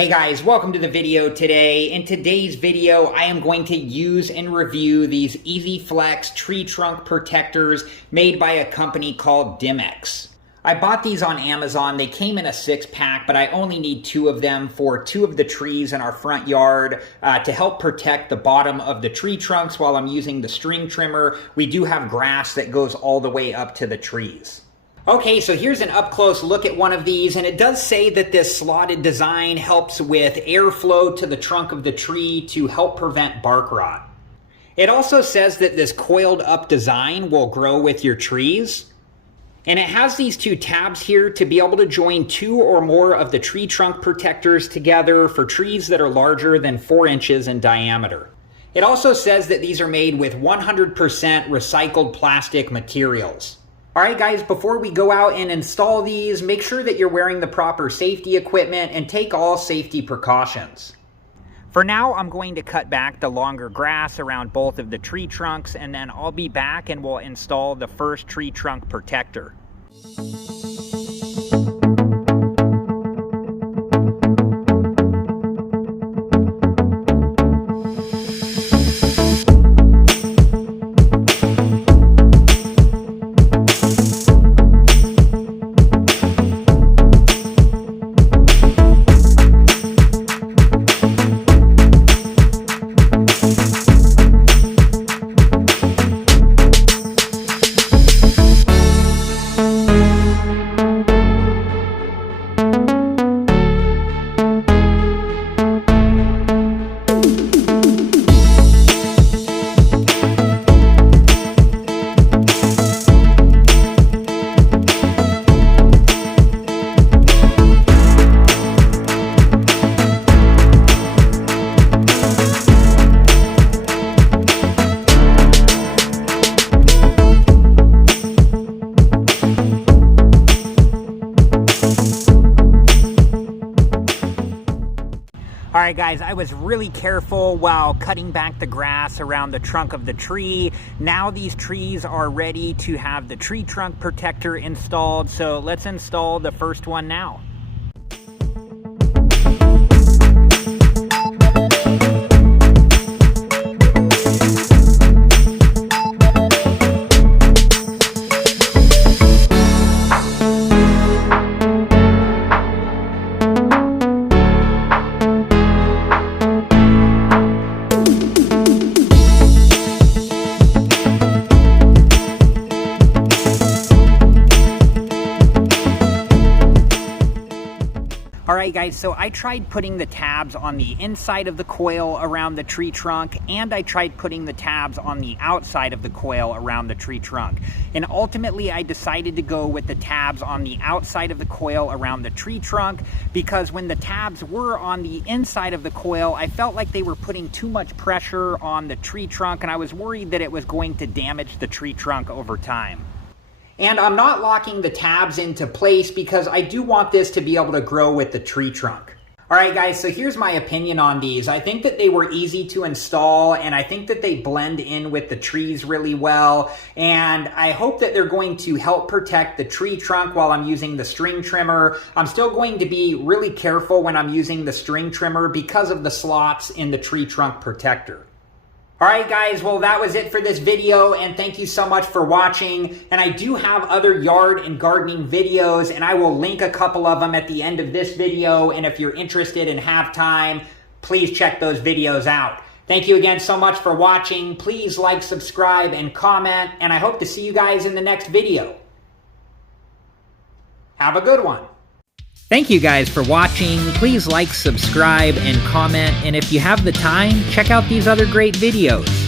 Hey guys, welcome to the video today. In today's video, I am going to use and review these EasyFlex tree trunk protectors made by a company called Dimex. I bought these on Amazon. They came in a 6-pack, but I only need 2 of them for 2 of the trees in our front yard to help protect the bottom of the tree trunks while I'm using the string trimmer. We do have grass that goes all the way up to the trees. Okay, so here's an up-close look at one of these, and it does say that this slotted design helps with airflow to the trunk of the tree to help prevent bark rot. It also says that this coiled-up design will grow with your trees. And it has these 2 tabs here to be able to join 2 or more of the tree trunk protectors together for trees that are larger than 4 inches in diameter. It also says that these are made with 100% recycled plastic materials. Alright guys, before we go out and install these, make sure that you're wearing the proper safety equipment and take all safety precautions. For now, I'm going to cut back the longer grass around both of the tree trunks, and then I'll be back and we'll install the first tree trunk protector. Alright guys, I was really careful while cutting back the grass around the trunk of the tree. Now these trees are ready to have the tree trunk protector installed, so let's install the first one now. Alright guys, so I tried putting the tabs on the inside of the coil around the tree trunk, and I tried putting the tabs on the outside of the coil around the tree trunk. And ultimately I decided to go with the tabs on the outside of the coil around the tree trunk, because when the tabs were on the inside of the coil, I felt like they were putting too much pressure on the tree trunk, and I was worried that it was going to damage the tree trunk over time. And I'm not locking the tabs into place because I do want this to be able to grow with the tree trunk. Alright guys, so here's my opinion on these. I think that they were easy to install, and I think that they blend in with the trees really well, and I hope that they're going to help protect the tree trunk while I'm using the string trimmer. I'm still going to be really careful when I'm using the string trimmer because of the slots in the tree trunk protector. Alright guys, well that was it for this video, and thank you so much for watching. And I do have other yard and gardening videos, and I will link a couple of them at the end of this video, and if you're interested and have time, please check those videos out. Thank you again so much for watching. Please like, subscribe, and comment, and I hope to see you guys in the next video. Have a good one. Thank you guys for watching. Please like, subscribe, and comment, and if you have the time, check out these other great videos.